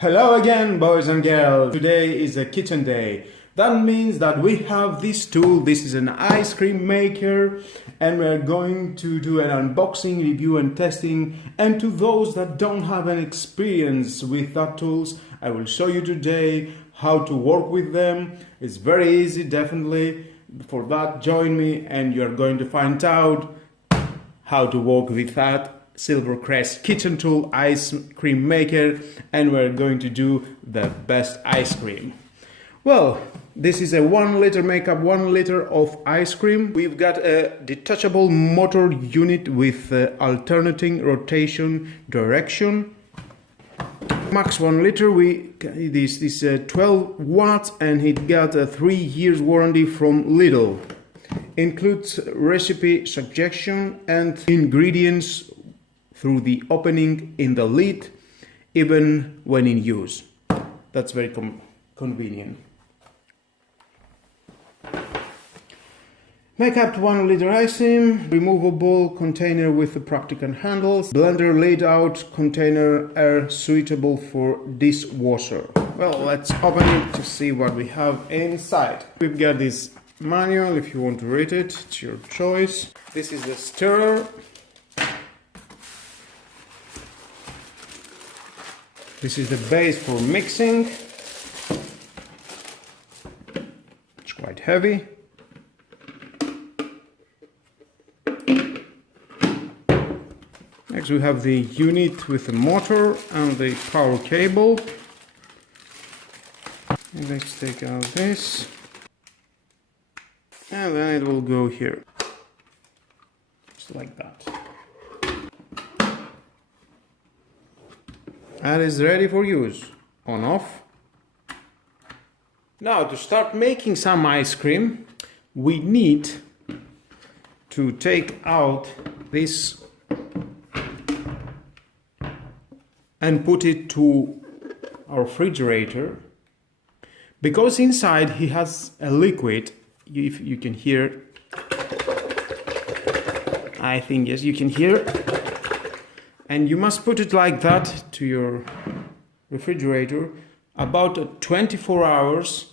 Hello again, boys and girls. Today is a kitchen day. That means that we have this tool. This is an ice cream maker, and we're going to do an unboxing, review and testing. And to those that don't have an experience with that tools, I will show you today how to work with them. It's very easy, definitely. For that, join me and you're going to find out how to work with that Silvercrest kitchen tool ice cream maker, and we're going to do the best ice cream. Well, this is a 1 liter makeup, 1 liter of ice cream. We've got a detachable motor unit with alternating rotation direction. Max 1 liter. This is 12 watts, and it got a 3 years warranty from Lidl. Includes recipe suggestion and ingredients through the opening in the lid, even when in use. That's very convenient. Makeup 1 liter ice cream, removable container with the practical handles, blender laid out container are suitable for dishwasher. Well, let's open it to see what we have inside. We've got this manual. If you want to read it, it's your choice. This is the stirrer. This is the base for mixing. It's quite heavy. Next we have the unit with the motor and the power cable. And let's take out this. And then it will go here. Just like that. And is ready for use. On off. Now to start making some ice cream, we need to take out this and put it to our refrigerator, because inside he has a liquid. If you can hear, I think yes you can hear. And you must put it like that to your refrigerator about 24 hours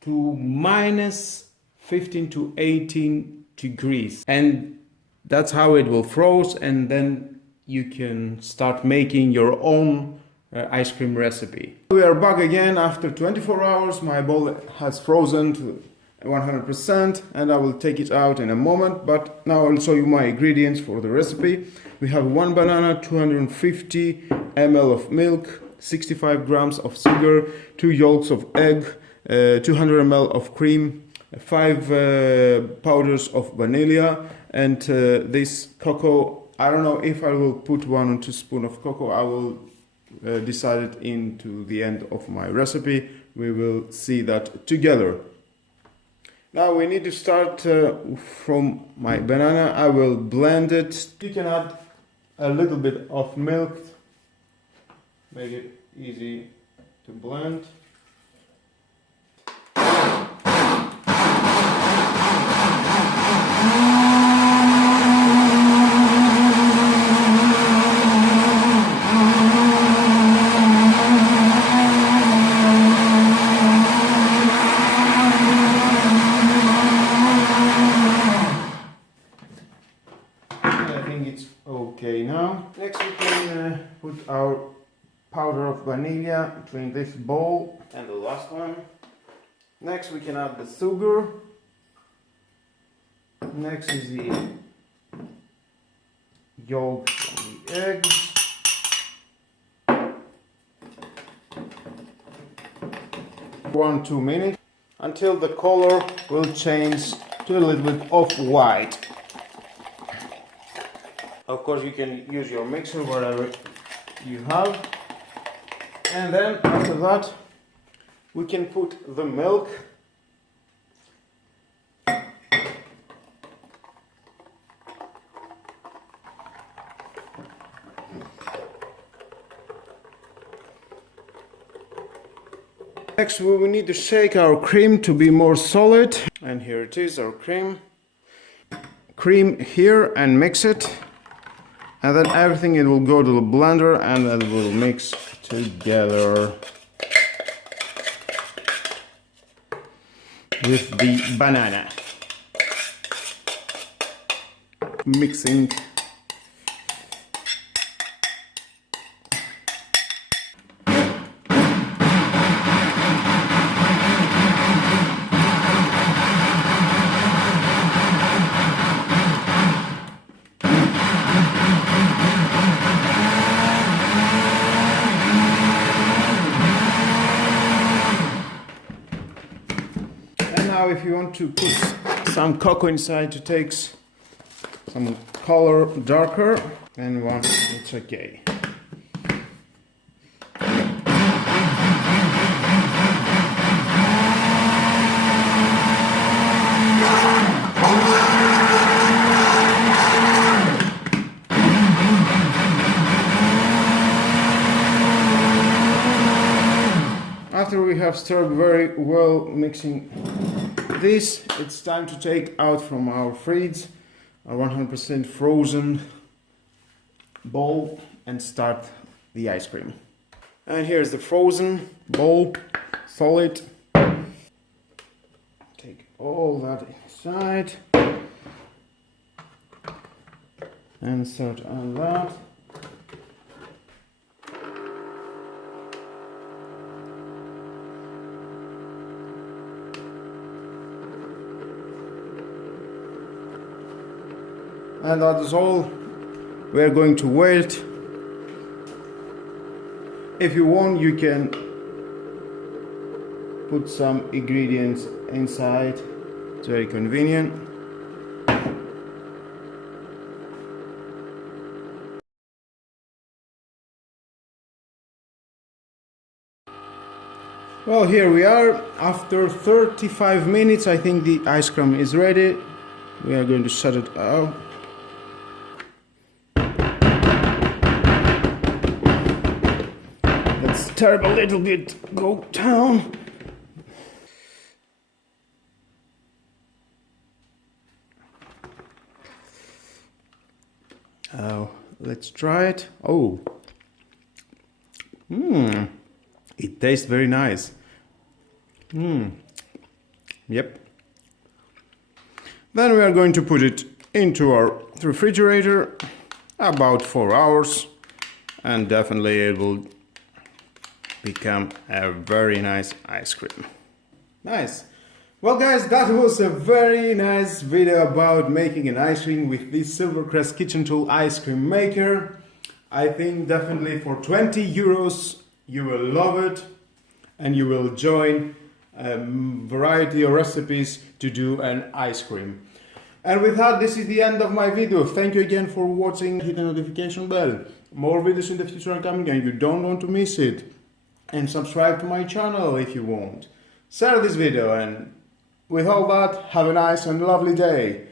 to minus 15 to 18 degrees. And that's how it will freeze, and then you can start making your own ice cream recipe. We are back again after 24 hours. My bowl has frozen to 100%, and I will take it out in a moment, but now I'll show you my ingredients for the recipe. We have 1 banana, 250 ml of milk, 65 grams of sugar, 2 yolks of egg, 200 ml of cream, 5 powders of vanilla, and this cocoa. I don't know if I will put 1 or 2 spoons of cocoa. I will decide it into the end of my recipe. We will see that together. Now we need to start from my banana. I will blend it. You can add a little bit of milk, make it easy to blend. Okay, now next we can put our powder of vanilla between this bowl and the last one. Next we can add the sugar. Next is the yolk from the eggs. 1-2 minutes until the color will change to a little bit of white. Of course, you can use your mixer, whatever you have. And then after that, we can put the milk. Next, we will need to shake our cream to be more solid. And here it is, our cream. Cream here and mix it. And then everything, it will go to the blender and it will mix together with the banana. Mixing. And now if you want to put some cocoa inside to take some color darker, and one, it's okay. After we have stirred very well mixing this, it's time to take out from our fridge a 100% frozen bowl and start the ice cream. And here's the frozen bowl, solid. Take all that inside and start on that. And that is all. We are going to wait. If you want, you can put some ingredients inside. It's very convenient. Well, here we are. After 35 minutes, I think the ice cream is ready. We are going to set it out. Let's stir a little bit, go down. Let's try it. Oh, it tastes very nice. Yep. Then we are going to put it into our refrigerator about 4 hours, and definitely it will become a very nice ice cream. Nice. Well guys, that was a very nice video about making an ice cream with this Silvercrest kitchen tool ice cream maker. I think definitely for 20 euros you will love it, and you will join a variety of recipes to do an ice cream. And with that, this is the end of my video. Thank you again for watching. Hit the notification bell. More videos in the future are coming and you don't want to miss it. And subscribe to my channel if you want. Share this video, and with all that, have a nice and lovely day.